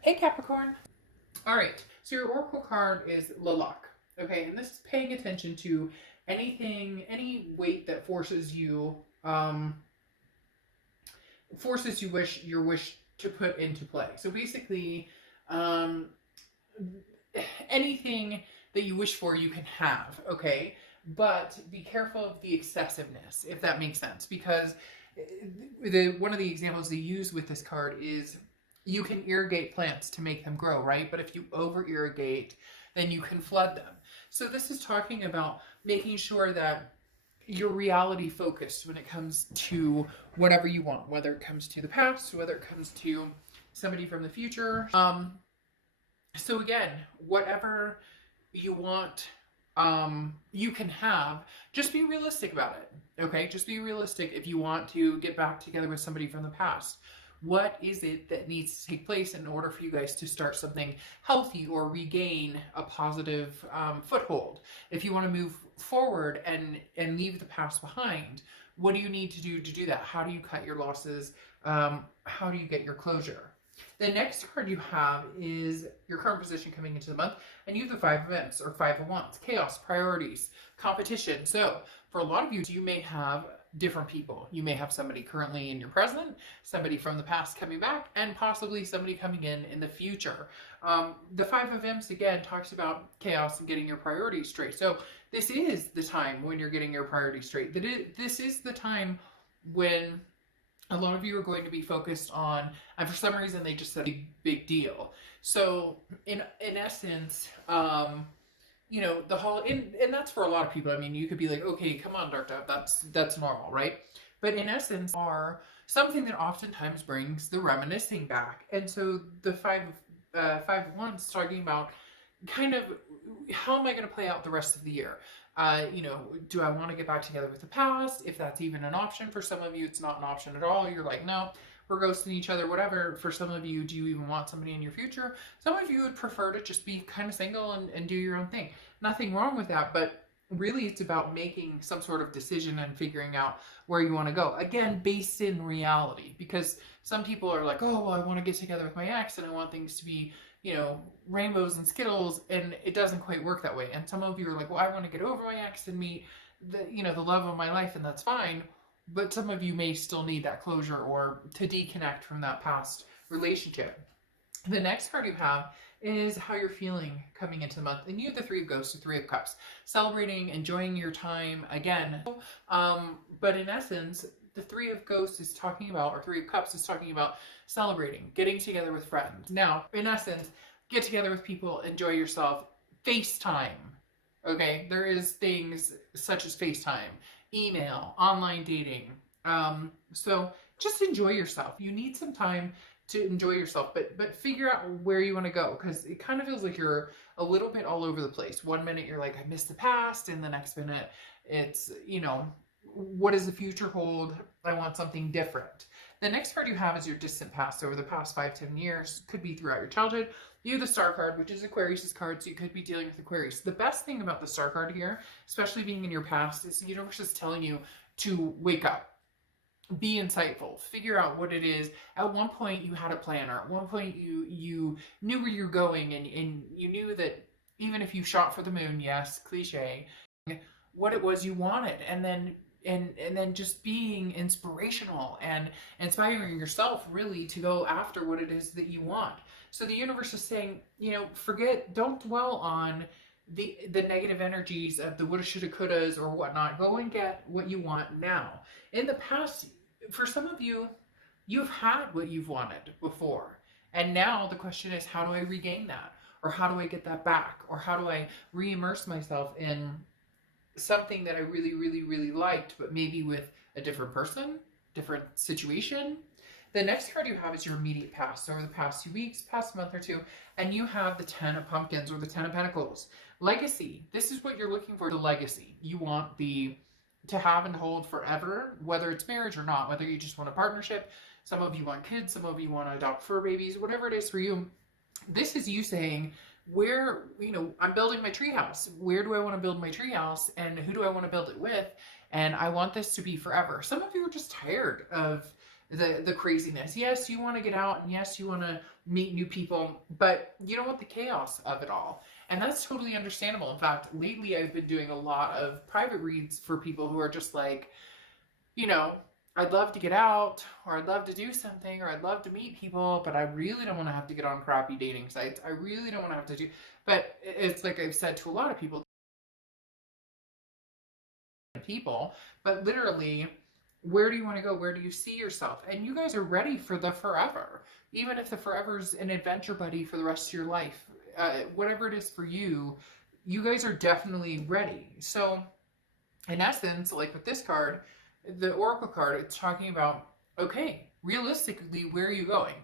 Hey Capricorn. All right, so your oracle card is Lalak. Okay, and this is paying attention to anything, any weight that forces your wish to put into play. So basically, um, anything that you wish for, you can have. Okay, but be careful of the excessiveness, if that makes sense, because the one of the examples they use with this card is you can irrigate plants to make them grow, right? But if you over irrigate, then you can flood them. So this is talking about making sure that you're reality focused when it comes to whatever you want, whether it comes to the past, whether it comes to somebody from the future. So again, whatever you want, you can have. Just be realistic about it. Okay, just be realistic. If you want to get back together with somebody from the past, what is it that needs to take place in order for you guys to start something healthy or regain a positive foothold? If you want to move forward and leave the past behind, what do you need to do that? How do you cut your losses? How do you get your closure? The next card you have is your current position coming into the month, and you have the Five of Wands or Five of Wands, chaos, priorities, competition. So for a lot of you, you may have different people. You may have somebody currently in your present, somebody from the past coming back, and possibly somebody coming in the future. The Five of Wands again talks about chaos and getting your priorities straight. So this is the time when you're getting your priorities straight. This is the time when a lot of you are going to be focused on, and for some reason they just said a big deal. So in essence, the whole, and that's for a lot of people. I mean, you could be like, okay, come on, Dark Dove, that's normal, right? But in essence, are something that oftentimes brings the reminiscing back. And so the five of wands talking about kind of how am I going to play out the rest of the year? Do I want to get back together with the past? If that's even an option for some of you, it's not an option at all. You're like, no, we're ghosting each other, whatever. For some of you, do you even want somebody in your future? Some of you would prefer to just be kind of single and do your own thing. Nothing wrong with that, but really it's about making some sort of decision and figuring out where you want to go. Again, based in reality, because some people are like, oh, well, I want to get together with my ex and I want things to be rainbows and skittles, and it doesn't quite work that way. And some of you are like, well, I want to get over my ex and meet the love of my life, and that's fine. But some of you may still need that closure or to deconnect from that past relationship. The next card you have is how you're feeling coming into the month. And you have the Three of Ghosts, the Three of Cups. Celebrating, enjoying your time again. But in essence, the Three of Ghosts is talking about, or Three of Cups is talking about celebrating, getting together with friends. Now, in essence, get together with people, enjoy yourself, FaceTime. Okay, there is things such as FaceTime, email, online dating. So just enjoy yourself. You need some time to enjoy yourself, but figure out where you want to go, because it kind of feels like you're a little bit all over the place. One minute you're like, I miss the past, and the next minute it's, what does the future hold? I want something different. The next card you have is your distant past, over the past 5-10 years, could be throughout your childhood. You have the Star card, which is Aquarius' card, so you could be dealing with Aquarius. The best thing about the Star card here, especially being in your past, is the universe is telling you to wake up. Be insightful, figure out what it is. At one point you had a plan, or at one point you knew where you're going, and you knew that even if you shot for the moon, yes, cliche, what it was you wanted, and then just being inspirational and inspiring yourself really to go after what it is that you want. So the universe is saying, don't dwell on the negative energies of the woulda, shoulda, couldas, or whatnot. Go and get what you want now. In the past, for some of you, you've had what you've wanted before. And now the question is, how do I regain that? Or how do I get that back? Or how do I re-immerse myself in something that I really, really, really liked, but maybe with a different person, different situation? The next card you have is your immediate past, so over the past 2 weeks, past month or two, and you have the Ten of Pumpkins or the Ten of Pentacles. Legacy. This is what you're looking for, the legacy. You want to have and hold forever, whether it's marriage or not, whether you just want a partnership. Some of you want kids, some of you want to adopt fur babies, whatever it is for you. This is you saying, I'm building my treehouse. Where do I want to build my treehouse, and who do I want to build it with? And I want this to be forever. Some of you are just tired of the craziness. Yes, you want to get out, and yes, you want to meet new people, but you don't want the chaos of it all. And that's totally understandable. In fact, lately I've been doing a lot of private reads for people who are just like, you know, I'd love to get out, or I'd love to do something, or I'd love to meet people, but I really don't want to have to get on crappy dating sites. I really don't want to have to do, but it's like I've said to a lot of people, but literally, where do you want to go? Where do you see yourself? And you guys are ready for the forever. Even if the forever's an adventure buddy for the rest of your life, whatever it is for you, you guys are definitely ready. So, in essence, like with this card, the Oracle card, it's talking about, okay, realistically, where are you going?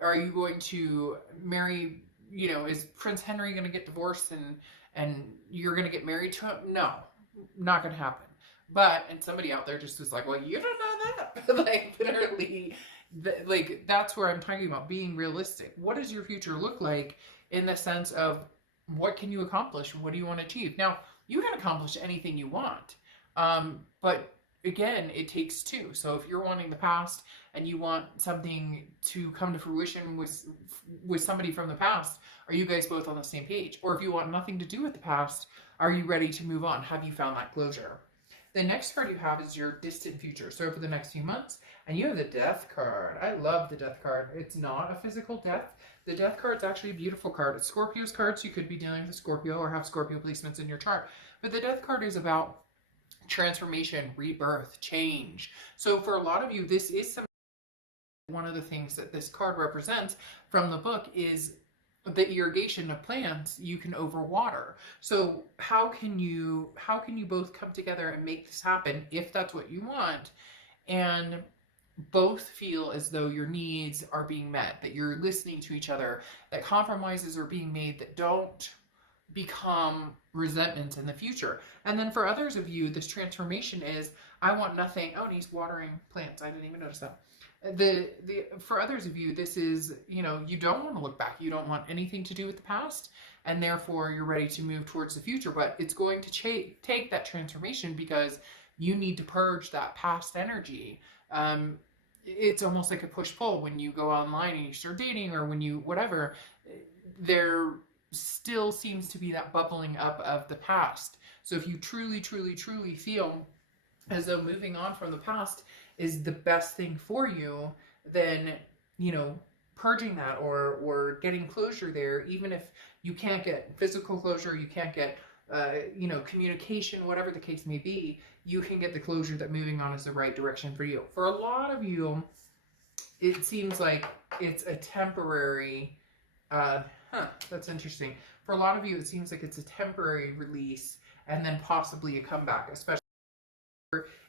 Are you going to marry, is Prince Henry going to get divorced and you're going to get married to him? No, not going to happen. But, and somebody out there just was like, well, you don't know that. Like, literally, like, that's where I'm talking about being realistic. What does your future look like in the sense of what can you accomplish? What do you want to achieve? Now, you can accomplish anything you want. But again, it takes two. So if you're wanting the past and you want something to come to fruition with somebody from the past, are you guys both on the same page? Or if you want nothing to do with the past, are you ready to move on? Have you found that closure? The next card you have is your distant future. So for the next few months, and you have the Death card. I love the Death card. It's not a physical death. The Death card is actually a beautiful card. It's Scorpio's card, so you could be dealing with a Scorpio or have Scorpio placements in your chart. But the Death card is about transformation, rebirth, change. So for a lot of you, this is one of the things that this card represents from the book is the irrigation of plants you can overwater. So how can you both come together and make this happen if that's what you want, and both feel as though your needs are being met, that you're listening to each other, that compromises are being made that don't become resentments in the future. And then for others of you, this transformation is, I want nothing. Oh, and he's watering plants. I didn't even notice that. For others of you, this is, you don't want to look back. You don't want anything to do with the past, and therefore you're ready to move towards the future. But it's going to take that transformation because you need to purge that past energy. It's almost like a push-pull when you go online and you start dating, or when you whatever, there still seems to be that bubbling up of the past. So if you truly, truly, truly feel as though moving on from the past is the best thing for you, then, purging that or getting closure there, even if you can't get physical closure, you can't get, communication, whatever the case may be, you can get the closure that moving on is the right direction for you. For a lot of you, it seems like it's a temporary, that's interesting. For a lot of you, it seems like it's a temporary release and then possibly a comeback, especially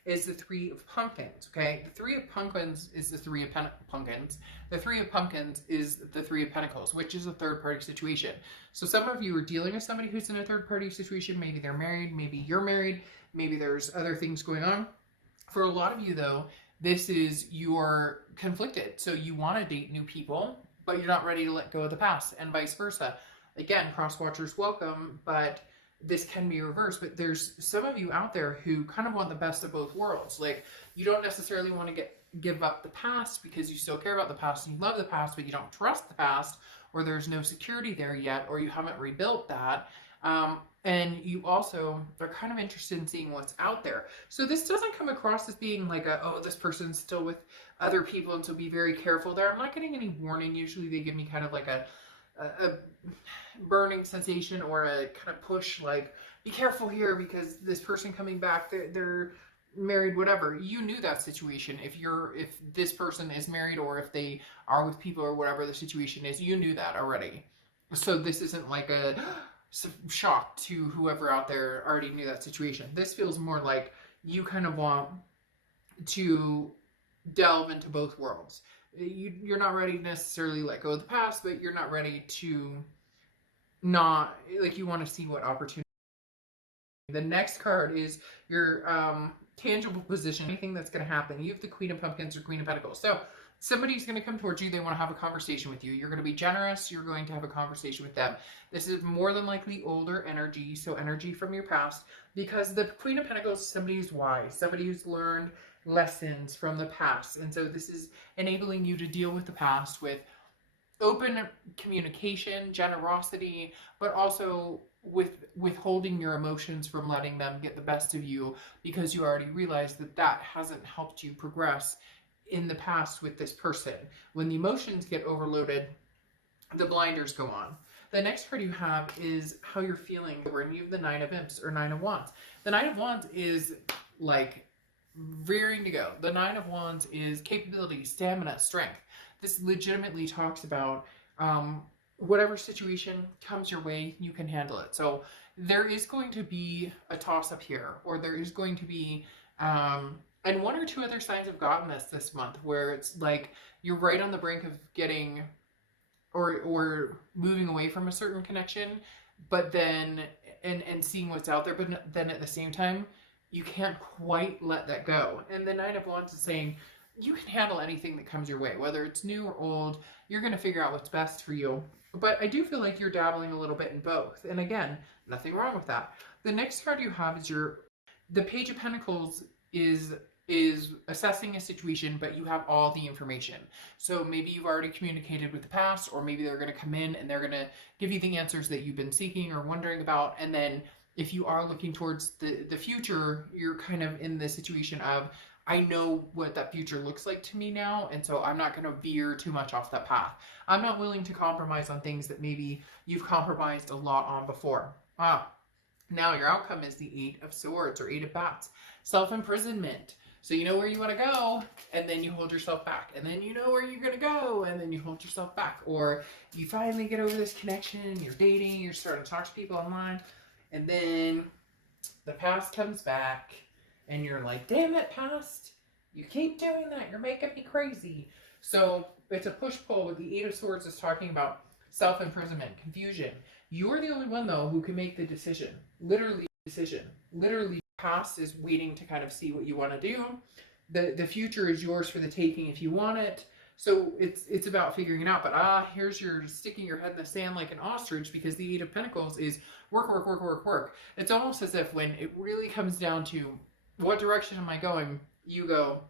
is the Three of Pumpkins, okay? The Three of Pumpkins is the Three of Pumpkins. The Three of Pumpkins is the Three of Pentacles, which is a third-party situation. So some of you are dealing with somebody who's in a third-party situation. Maybe they're married, maybe you're married, maybe there's other things going on. For a lot of you, though, this is you're conflicted. So you want to date new people, but you're not ready to let go of the past, and vice versa. Again, cross-watchers welcome, but this can be reversed. But there's some of you out there who kind of want the best of both worlds. Like, you don't necessarily want to give up the past because you still care about the past and you love the past, but you don't trust the past, or there's no security there yet, or you haven't rebuilt that. And you also are kind of interested in seeing what's out there. So this doesn't come across as being like this person's still with other people, and so be very careful there. I'm not getting any warning. Usually they give me kind of like a burning sensation or a kind of push, like, be careful here because this person coming back, they're married, whatever. You knew that situation. If this person is married, or if they are with people, or whatever the situation is, you knew that already. So this isn't like a shock to whoever out there already knew that situation. This feels more like you kind of want to delve into both worlds. You're not ready to necessarily let go of the past, but you're not ready to not, like, you want to see what opportunity. The next card is your tangible position, anything that's going to happen. You have the Queen of Pumpkins or Queen of Pentacles. So somebody's going to come towards you. They want to have a conversation with you. You're going to be generous. You're going to have a conversation with them. This is more than likely older energy, so energy from your past, because the Queen of Pentacles is somebody who's wise, somebody who's learned lessons from the past. And so this is enabling you to deal with the past with open communication, generosity, but also with withholding your emotions from letting them get the best of you, because you already realized that that hasn't helped you progress in the past with this person. When the emotions get overloaded, the blinders go on. The next card you have is how you're feeling. When you have the Nine of Imps or Nine of Wands. The Nine of Wands is like rearing to go. The Nine of Wands is capability, stamina, strength. This legitimately talks about whatever situation comes your way, you can handle it. So there is going to be a toss-up here, or there is going to be and one or two other signs of goddess this month where it's like you're right on the brink of getting or moving away from a certain connection, but then and seeing what's out there, but then at the same time you can't quite let that go. And the Nine of Wands is saying you can handle anything that comes your way, whether it's new or old. You're going to figure out what's best for you. But I do feel like you're dabbling a little bit in both, and again, nothing wrong with that. The next card you have is the Page of Pentacles is assessing a situation, but you have all the information. So maybe you've already communicated with the past, or maybe they're going to come in and they're going to give you the answers that you've been seeking or wondering about. And then if you are looking towards the future, you're kind of in the situation of, I know what that future looks like to me now, and so I'm not going to veer too much off that path. I'm not willing to compromise on things that maybe you've compromised a lot on before. Now your outcome is the Eight of Swords or Eight of Bats. Self-imprisonment. So you know where you want to go, and then you hold yourself back. And then you know where you're going to go, and then you hold yourself back. Or you finally get over this connection, you're dating, you're starting to talk to people online, and then the past comes back, and you're like, damn it, past, you keep doing that, you're making me crazy. So it's a push-pull, but the Eight of Swords is talking about self-imprisonment, confusion. You're the only one, though, who can make the decision. Literally, decision. Literally, past is waiting to kind of see what you want to do. The future is yours for the taking if you want it. So it's about figuring it out. But here's your sticking your head in the sand like an ostrich, because the Eight of Pentacles is work, work, work, work, work. It's almost as if when it really comes down to what direction am I going, you go,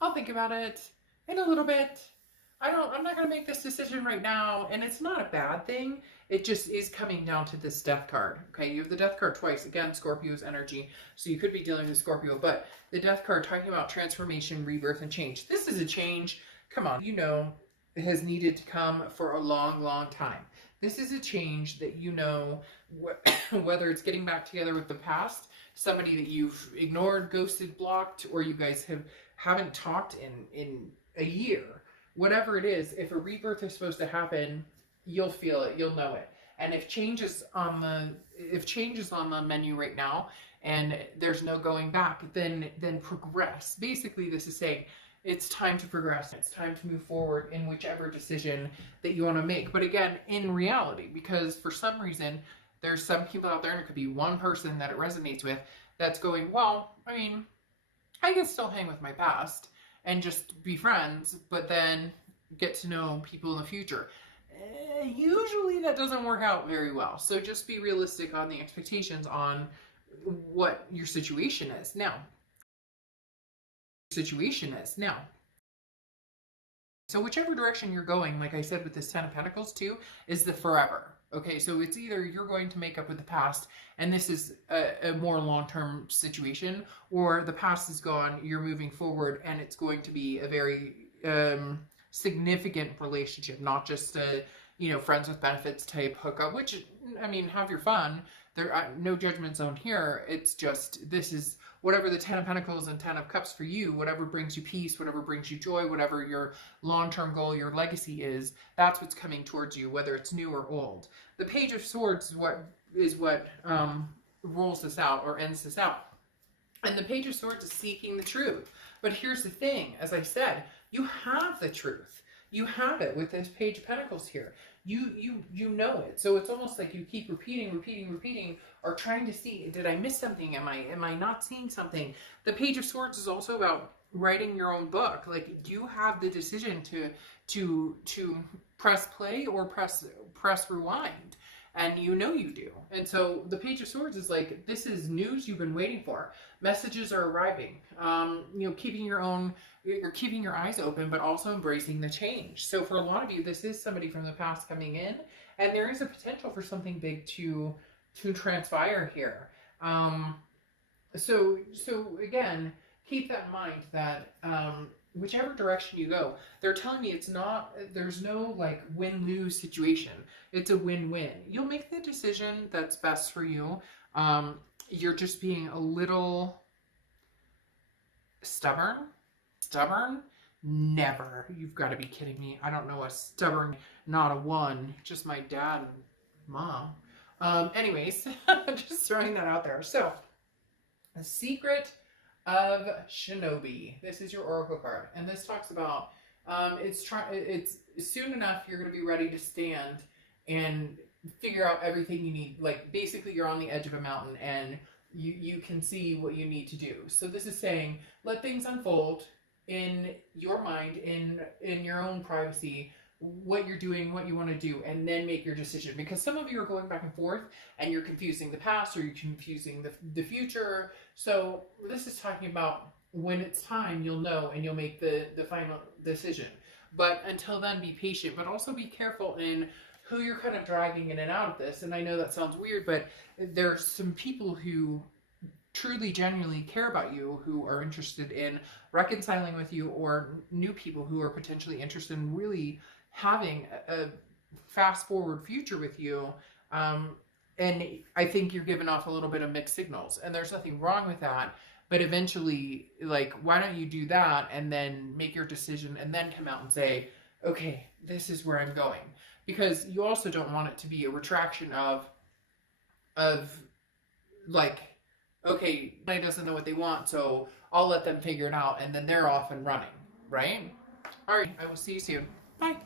I'll think about it in a little bit. I'm not going to make this decision right now. And it's not a bad thing. It just is coming down to this Death card. Okay, you have the Death card twice. Again, Scorpio's energy. So you could be dealing with Scorpio. But the Death card talking about transformation, rebirth, and change. This is a change, come on, you know, it has needed to come for a long, long time. This is a change that you know, whether it's getting back together with the past, somebody that you've ignored, ghosted, blocked, or you guys haven't talked in a year. Whatever it is, if a rebirth is supposed to happen, you'll feel it, you'll know it. And if change is on the menu right now and there's no going back, then progress. Basically, this is saying it's time to progress. It's time to move forward in whichever decision that you want to make. But again, in reality, because for some reason, there's some people out there, and it could be one person that it resonates with, that's going, well, I mean, I can still hang with my past and just be friends, but then get to know people in the future. Usually that doesn't work out very well. So just be realistic on the expectations on what your situation is now. So whichever direction you're going, like I said with this Ten of Pentacles too, is the forever. Okay, so it's either you're going to make up with the past, and this is a more long-term situation, or the past is gone, you're moving forward, and it's going to be a very significant relationship, not just a, you know, friends with benefits type hookup, which, I mean, have your fun. There are no judgment zone here. It's just, this is whatever the Ten of Pentacles and Ten of Cups for you, whatever brings you peace, whatever brings you joy, whatever your long-term goal, your legacy is, that's what's coming towards you, whether it's new or old. The Page of Swords is what rolls this out or ends this out. And the Page of Swords is seeking the truth. But here's the thing, as I said, you have the truth. You have it with this Page of Pentacles here. You know it. So it's almost like you keep repeating, or trying to see, did I miss something? Am I not seeing something? The Page of Swords is also about writing your own book. Like, you have the decision to press play or press rewind. and you know you do. And so the Page of Swords is like, this is news you've been waiting for. Messages are arriving. You know, you're keeping your eyes open, but also embracing the change. So for a lot of you, this is somebody from the past coming in, and there is a potential for something big to transpire here. So again, keep that in mind that whichever direction you go, they're telling me there's no like win-lose situation. It's a win-win. You'll make the decision that's best for you. You're just being a little stubborn. Stubborn? Never. You've got to be kidding me. I don't know a stubborn, not a one, just my dad and mom. Anyways, just throwing that out there. So, the Secret of Shinobi. This is your oracle card, and this talks about it's soon enough you're going to be ready to stand and figure out everything you need. Like basically, you're on the edge of a mountain, and you can see what you need to do. So this is saying let things unfold in your mind, in your own privacy, what you're doing, what you want to do, and then make your decision. Because some of you are going back and forth and you're confusing the past or you're confusing the future. So this is talking about when it's time, you'll know and you'll make the final decision. But until then, be patient, but also be careful in who you're kind of dragging in and out of this. And I know that sounds weird, but there's some people who truly, genuinely care about you, who are interested in reconciling with you, or new people who are potentially interested in really having a fast forward future with you. And I think you're giving off a little bit of mixed signals, and there's nothing wrong with that. But eventually, like, why don't you do that and then make your decision and then come out and say, okay, this is where I'm going. Because you also don't want it to be a retraction of like, okay, I doesn't know what they want, so I'll let them figure it out, and then they're off and running, right? All right, I will see you soon. Bye.